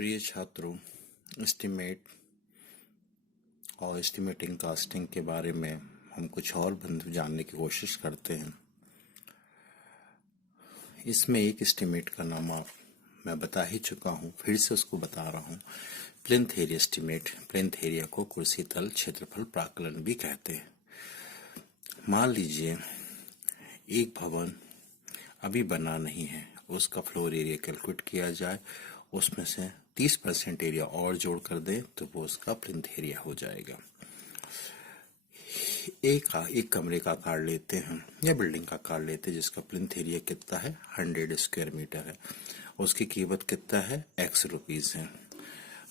प्रिय छात्रों, एस्टिमेट और एस्टिमेटिंग कास्टिंग के बारे में हम कुछ और बिंदु जानने की कोशिश करते हैं। इसमें एक एस्टिमेट का नाम मैं बता ही चुका हूँ, फिर से उसको बता रहा हूँ। Plinth area estimate. Plinth area को कुर्सी तल क्षेत्रफल प्राकलन भी कहते हैं। मान लीजिए एक भवन अभी बना नहीं है, उसका फ्लोर एरिया कैलकुलेट किया जाए, उसमें से 30% एरिया और जोड़ कर दें तो वो उसका प्लिंथ एरिया हो जाएगा। एक कमरे का आकार लेते हैं या बिल्डिंग का आकार लेते हैं जिसका प्लिंथ एरिया कितना है, 100 स्क्वायर मीटर है, उसकी कीमत कितना है, x रुपीज है।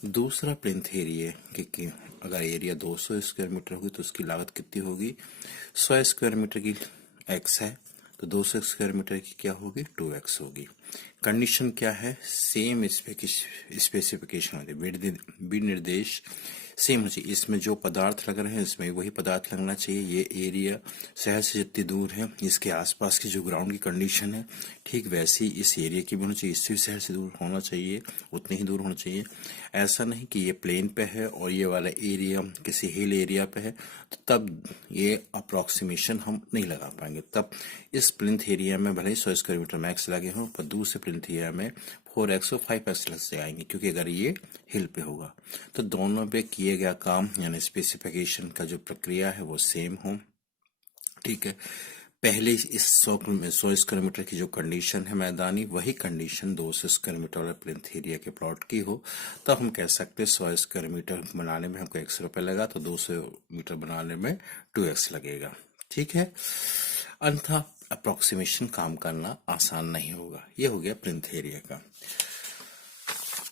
दूसरा प्लिंथ एरिया की अगर एरिया 200 स्क्वायर मीटर होगी तो उसकी लागत कितनी होगी, 100 स्क्वायर मीटर की x है तो 200 स्क्वायर मीटर की क्या होगी, 2x होगी। कंडीशन क्या है, सेम स्पेसिफिकेशन होती है, विनिर्देश सेम होना चाहिए। इसमें जो पदार्थ लग रहे हैं इसमें वही पदार्थ लगना चाहिए। ये एरिया शहर से जितनी दूर है, इसके आसपास की जो ग्राउंड की कंडीशन है ठीक वैसी इस एरिया की भी होनी चाहिए। इससे भी शहर से दूर होना चाहिए, उतनी ही दूर होना चाहिए। ऐसा नहीं कि ये प्लेन पे है और ये वाला एरिया किसी हिल एरिया पे है तो तब ये अप्रोक्सीमेशन हम नहीं लगा पाएंगे। तब इस प्लिंथ एरिया में भले ही 100 स्क्वायर मीटर मैक्स लगे हों पर दूसरे प्लिंथ एरिया में 4x और 5x लग जाएंगे, क्योंकि अगर ये हिल पे होगा तो दोनों पे किए गया काम यानी स्पेसिफिकेशन का जो प्रक्रिया है वो सेम हो। ठीक है, पहले इस 100 स्क्वायर मीटर की जो कंडीशन है मैदानी, वही कंडीशन 200 स्क्वायर मीटर वाले प्लिंथ एरिया के प्लॉट की हो तो हम कह सकते हैं 100 स्क्वायर मीटर बनाने में हमको x रुपए लगा तो 200 मीटर बनाने में 2x लगेगा। ठीक है, अन्यथा अप्रोक्सीमेशन काम करना आसान नहीं होगा। ये हो गया प्लिंथ एरिया का।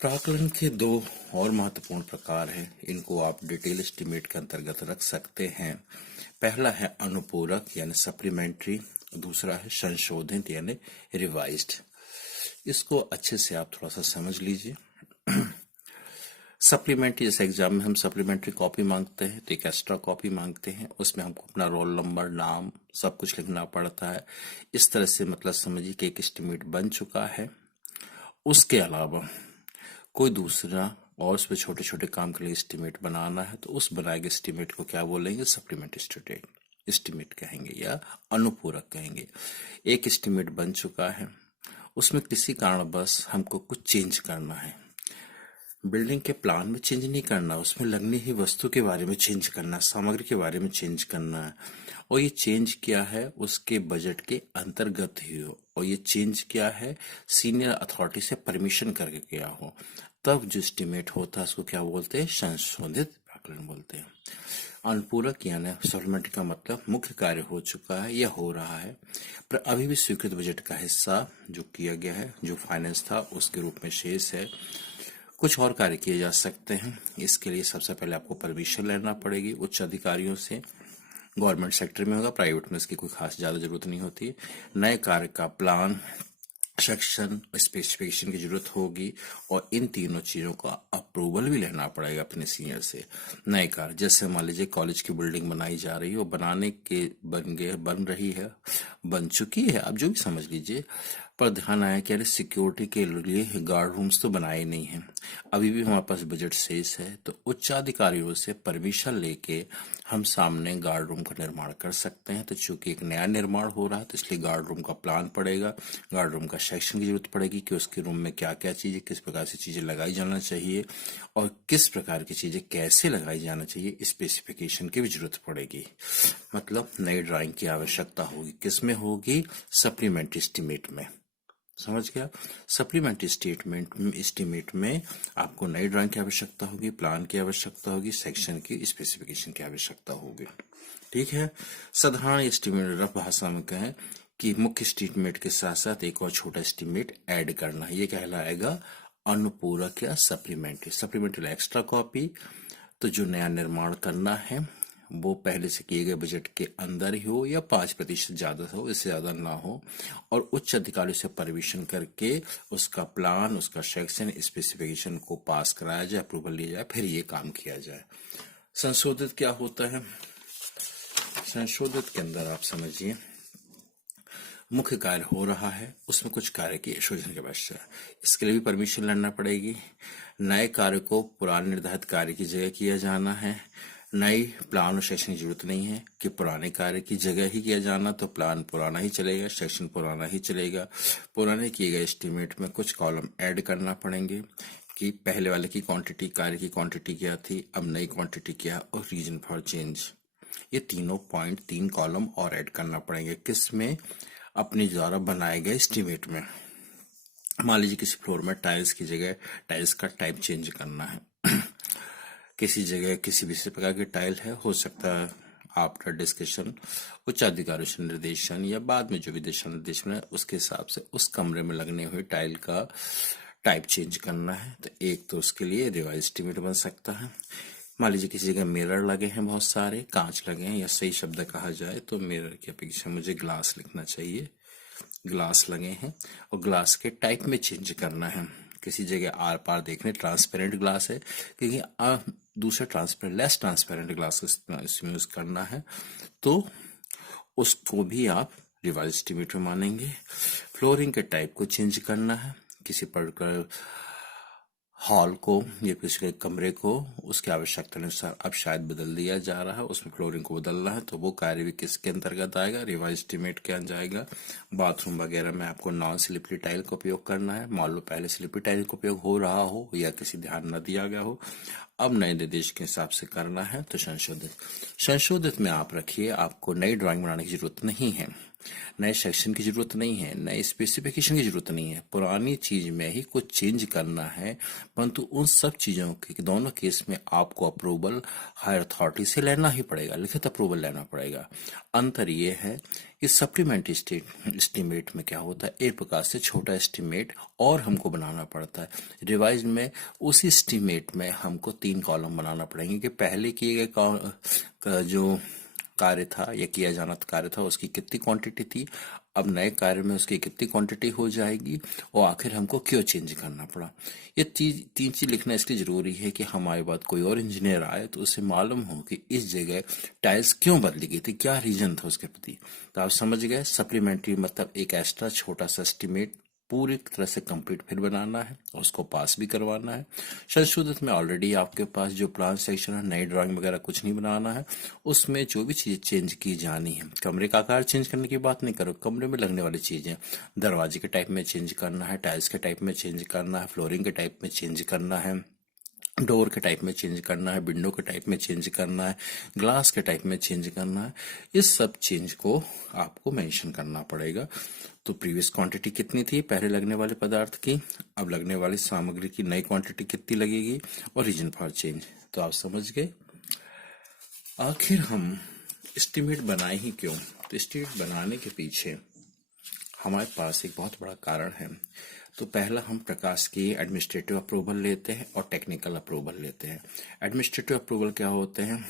प्राकलन के दो और महत्वपूर्ण प्रकार हैं, इनको आप डिटेल एस्टिमेट के अंतर्गत रख सकते हैं। पहला है अनुपूरक यानी सप्लीमेंट्री, दूसरा है संशोधित यानी रिवाइज्ड। इसको अच्छे से आप थोड़ा सा समझ लीजिए। सप्लीमेंट्री, जैसे एग्जाम में हम सप्लीमेंट्री कॉपी मांगते हैं तो एक एक्स्ट्रा कॉपी मांगते हैं, उसमें हमको अपना रोल नंबर, नाम सब कुछ लिखना पड़ता है। इस तरह से मतलब समझिए कि एक एस्टिमेट बन चुका है। उसके अलावा कोई दूसरा और उस पर छोटे छोटे काम के लिए एस्टिमेट बनाना है तो उस बनाए गए एस्टिमेट को क्या बोलेंगे, सप्लीमेंट्री एस्टिमेट कहेंगे या अनुपूरक कहेंगे। एक एस्टिमेट बन चुका है, उसमें किसी कारणवश हमको कुछ चेंज करना है। बिल्डिंग के प्लान में चेंज नहीं करना, उसमें लगने ही वस्तु के बारे में चेंज करना, सामग्री के बारे में चेंज करना है, और ये चेंज क्या है उसके बजट के अंतर्गत ही हो, और ये चेंज क्या है सीनियर अथॉरिटी से परमिशन करके किया हो, तब जो एस्टिमेट होता है उसको क्या बोलते हैं, संशोधित प्राकलन बोलते हैं। अनुपूरक यानी सप्लीमेंट्री का मतलब मुख्य कार्य हो चुका है या हो रहा है पर अभी भी स्वीकृत बजट का हिस्सा जो किया गया है, जो फाइनेंस था उसके रूप में शेष है। कुछ और कार्य किए जा सकते हैं। इसके लिए सबसे पहले आपको परमिशन लेना पड़ेगी उच्च अधिकारियों से। गवर्नमेंट सेक्टर में होगा, प्राइवेट में इसकी कोई खास ज्यादा जरूरत नहीं होती। नए कार्य का प्लान, सेक्शन, स्पेसिफिकेशन की जरूरत होगी और इन तीनों चीजों का अप्रूवल भी लेना पड़ेगा अपने सीनियर से। नए कार्य जैसे मान लीजिए कॉलेज की बिल्डिंग बनाई जा रही है और बनाने के बन रही है, बन चुकी है, आप जो भी समझ लीजिए, पर ध्यान आया कि अरे सिक्योरिटी के लिए गार्ड रूम्स तो बनाए नहीं हैं, अभी भी हमारे पास बजट शेष है, तो उच्चाधिकारियों से परमिशन लेके हम सामने गार्ड रूम का निर्माण कर सकते हैं। तो चूंकि एक नया निर्माण हो रहा है तो इसलिए गार्ड रूम का प्लान पड़ेगा, गार्ड रूम का सेक्शन की जरूरत पड़ेगी कि उसके रूम में क्या क्या चीजें, किस प्रकार से चीजें लगाई जाना चाहिए और किस प्रकार की चीजें कैसे लगाई जाना चाहिए, स्पेसिफिकेशन की भी जरूरत पड़ेगी। मतलब नई ड्राइंग की आवश्यकता होगी, किसमें होगी, सप्लीमेंट्री एस्टीमेट में। समझ गया, सप्लीमेंट्री एस्टीमेट में आपको नई ड्राइंग की आवश्यकता होगी, प्लान की आवश्यकता होगी, सेक्शन की, स्पेसिफिकेशन की आवश्यकता होगी। ठीक है, साधारण एस्टीमेट रफ भाषा में कहें कि मुख्य एस्टीमेट के साथ साथ एक और छोटा एस्टीमेट ऐड करना है, ये कहलाएगा अनुपूरक या सप्लीमेंट्री। सप्लीमेंट्री एक्स्ट्रा कॉपी, तो जो नया निर्माण करना है वो पहले से किए गए बजट के अंदर ही हो या 5% ज्यादा हो, इससे ज्यादा ना हो, और उच्च अधिकारियों से परमिशन करके उसका प्लान, उसका सेक्शन, स्पेसिफिकेशन को पास कराया जाए, अप्रूवल लिया जाए, फिर ये काम किया जाए। संशोधित क्या होता है, संशोधित के अंदर आप समझिए मुख्य कार्य हो रहा है, उसमें कुछ कार्य की सूचना की आवश्यकता है, इसके लिए भी परमिशन लेना पड़ेगी। नए कार्य को पुराने निर्धारित कार्य की जगह किया जाना है। नई प्लान और सेक्शन की जरूरत नहीं है कि पुराने कार्य की जगह ही किया जाना, तो प्लान पुराना ही चलेगा, सेक्शन पुराना ही चलेगा। पुराने किए गए एस्टीमेट में कुछ कॉलम ऐड करना पड़ेंगे कि पहले वाले की क्वांटिटी, कार्य की क्वांटिटी क्या थी, अब नई क्वांटिटी क्या, और रीजन फॉर चेंज। ये तीनों पॉइंट 3 कॉलम और ऐड करना पड़ेंगे, किसमें? अपने द्वारा बनाए गए एस्टीमेट में। मान लीजिए किसी फ्लोर में टाइल्स की जगह टाइल्स का टाइप चेंज करना है किसी जगह किसी विशेष प्रकार की टाइल है, हो सकता है आफ्टर डिस्कशन उच्च अधिकारियों से निर्देशन या बाद में जो भी दिशा निर्देशन है उसके हिसाब से उस कमरे में लगने हुए टाइल का टाइप चेंज करना है, तो एक तो उसके लिए रिवाइज एस्टीमेट बन सकता है। मान लीजिए किसी जगह मिरर लगे हैं, बहुत सारे कांच लगे हैं, या सही शब्द कहा जाए तो मिरर की अपेक्षा मुझे ग्लास लिखना चाहिए। ग्लास लगे हैं और ग्लास के टाइप में चेंज करना है। किसी जगह आर पार देखने ट्रांसपेरेंट ग्लास है, क्योंकि दूसरा ट्रांसपेरेंट लेस ट्रांसपेरेंट ग्लास इसमें यूज करना है, तो उसको भी आप रिवाइज एस्टीमेट में मानेंगे। फ्लोरिंग के टाइप को चेंज करना है, किसी पर्टिकुलर हॉल को या किसी कमरे को उसकी आवश्यकता अनुसार अब शायद बदल दिया जा रहा है, उसमें फ्लोरिंग को बदलना है, तो वो कार्य भी किसके अंतर्गत आएगा? रिवाइज एस्टीमेट के अंदर जाएगा। बाथरूम वगैरह में आपको नॉन स्लिपरी टाइल का उपयोग करना है, मान लो पहले स्लिपरी टाइल का उपयोग हो रहा हो या किसी ध्यान न दिया गया हो, अब नए निर्देश के हिसाब से करना है, तो संशोधित में आप रखिए, आपको नई ड्राइंग बनाने की जरूरत नहीं है, नए सेक्शन की जरूरत नहीं है, नए स्पेसिफिकेशन की जरूरत नहीं है, पुरानी चीज में ही कुछ चेंज करना है। परंतु उन सब चीजों के दोनों केस में आपको अप्रूवल हायर अथॉरिटी से लेना ही पड़ेगा, लिखित अप्रूवल लेना पड़ेगा। अंतर ये है कि सप्लीमेंट्री एस्टीमेट में क्या होता है, एक प्रकार से छोटा एस्टीमेट और हमको बनाना पड़ता है। रिवाइज में उसी एस्टीमेट में हमको 3 कॉलम बनाना पड़ेंगे कि पहले किए गए जो कार्य था या किया जाना कार्य था उसकी कितनी क्वांटिटी थी, अब नए कार्य में उसकी कितनी क्वांटिटी हो जाएगी, और आखिर हमको क्यों चेंज करना पड़ा। ये 3 चीज लिखना इसलिए जरूरी है कि हमारे बाद कोई और इंजीनियर आए तो उसे मालूम हो कि इस जगह टाइल्स क्यों बदली गई थी, क्या रीजन था उसके प्रति। तो आप समझ गए, सप्लीमेंट्री मतलब एक एक्स्ट्रा छोटा सा एस्टीमेट पूरी तरह से कंप्लीट फिर बनाना है और उसको पास भी करवाना है। संशोधित में ऑलरेडी आपके पास जो प्लान सेक्शन है, नई ड्राइंग वगैरह कुछ नहीं बनाना है, उसमें जो भी चीजें चेंज की जानी है, कमरे का आकार चेंज करने की बात नहीं करो, कमरे में लगने वाली चीजें, दरवाजे के टाइप में चेंज करना है, टाइल्स के टाइप में चेंज करना है, फ्लोरिंग के टाइप में चेंज करना है, डोर के टाइप में चेंज करना है, विंडो के टाइप में चेंज करना है, ग्लास के टाइप में चेंज करना है, इस सब चेंज को आपको मेंशन करना पड़ेगा। तो प्रीवियस क्वांटिटी कितनी थी पहले लगने वाले पदार्थ की, अब लगने वाली सामग्री की नई क्वांटिटी कितनी लगेगी, और रीजन फॉर चेंज। तो आप समझ गए। आखिर हम एस्टीमेट बनाए ही क्यों? तो एस्टीमेट बनाने के पीछे हमारे पास एक बहुत बड़ा कारण है। तो पहला हम प्रकाश की एडमिनिस्ट्रेटिव अप्रूवल लेते हैं और टेक्निकल अप्रूवल लेते हैं। एडमिनिस्ट्रेटिव अप्रूवल क्या होते हैं?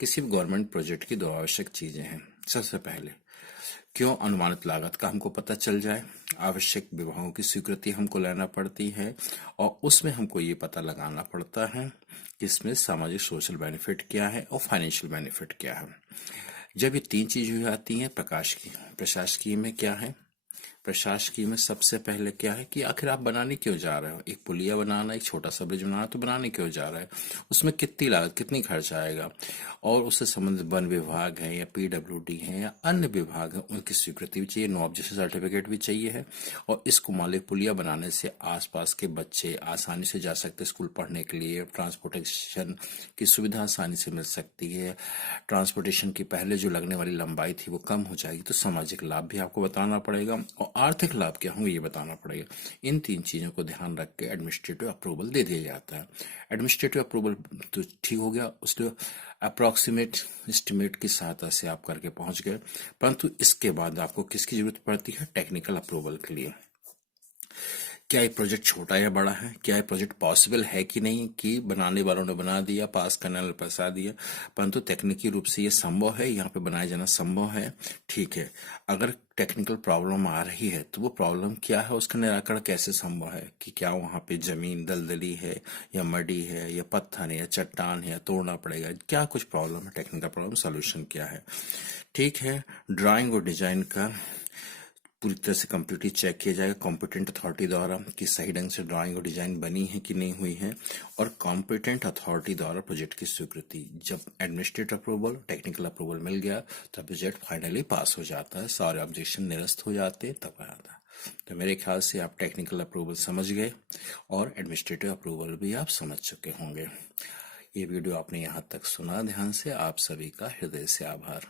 किसी भी गवर्नमेंट प्रोजेक्ट की 2 आवश्यक चीजें हैं। सबसे पहले क्यों अनुमानित लागत का हमको पता चल जाए, आवश्यक विभागों की स्वीकृति हमको लेना पड़ती है, और उसमें हमको ये पता लगाना पड़ता है कि इसमें सामाजिक सोशल बेनिफिट क्या है और फाइनेंशियल बेनिफिट क्या है। जब ये 3 चीजें आती हैं प्रशासकीय में क्या है? प्रशासकीय में सबसे पहले क्या है कि आखिर आप बनाने क्यों जा रहे हो, एक पुलिया बनाना, एक छोटा सा ब्रिज बनाना, तो बनाने क्यों जा रहे हैं, उसमें कितनी लागत, कितनी खर्च आएगा, और उससे संबंधित वन विभाग है या पीडब्ल्यूडी है या अन्य विभाग है, उनकी स्वीकृति भी चाहिए, नो ऑब्जेक्शन सर्टिफिकेट भी चाहिए है। और इसको मालिक पुलिया बनाने से आसपास के बच्चे आसानी से जा सकते स्कूल पढ़ने के लिए, ट्रांसपोर्टेशन की सुविधा आसानी से मिल सकती है, ट्रांसपोर्टेशन की पहले जो लगने वाली लंबाई थी वो कम हो जाएगी, तो सामाजिक लाभ भी आपको बताना पड़ेगा और आर्थिक लाभ क्या होंगे ये बताना पड़ेगा। इन 3 चीजों को ध्यान रख के एडमिनिस्ट्रेटिव अप्रूवल दे दिया जाता है। एडमिनिस्ट्रेटिव अप्रूवल तो ठीक हो गया, उसके अप्रोक्सीमेट एस्टिमेट की सहायता से आप करके पहुंच गए, परंतु इसके बाद आपको किसकी जरूरत पड़ती है? टेक्निकल अप्रूवल के लिए। क्या ये प्रोजेक्ट छोटा या बड़ा है, क्या ये प्रोजेक्ट पॉसिबल है कि नहीं, कि बनाने वालों ने बना दिया, पास करने वाले पैसा दिया, परंतु तकनीकी रूप से ये संभव है, यहाँ पे बनाया जाना संभव है, ठीक है। अगर टेक्निकल प्रॉब्लम आ रही है तो वो प्रॉब्लम क्या है, उसका निराकरण कैसे संभव है, कि क्या वहाँ पे जमीन दलदली है या मडी है या पत्थर है या चट्टान है या तोड़ना पड़ेगा, क्या कुछ प्रॉब्लम है, टेक्निकल प्रॉब्लम, सोल्यूशन क्या है, ठीक है। ड्राइंग और डिजाइन का पूरी तरह से कम्प्लीटली चेक किया जाएगा कॉम्पिटेंट अथॉरिटी द्वारा कि सही ढंग से ड्राइंग और डिजाइन बनी है कि नहीं हुई है, और कॉम्पिटेंट अथॉरिटी द्वारा प्रोजेक्ट की स्वीकृति। जब एडमिनिस्ट्रेटिव अप्रूवल, टेक्निकल अप्रूवल मिल गया तब प्रोजेक्ट फाइनली पास हो जाता है, सारे ऑब्जेक्शन निरस्त हो जाते हैं, तब आता है। तो मेरे ख्याल से आप टेक्निकल अप्रूवल समझ गए और एडमिनिस्ट्रेटिव अप्रूवल भी आप समझ चुके होंगे। ये वीडियो आपने यहाँ तक सुना ध्यान से, आप सभी का हृदय से आभार।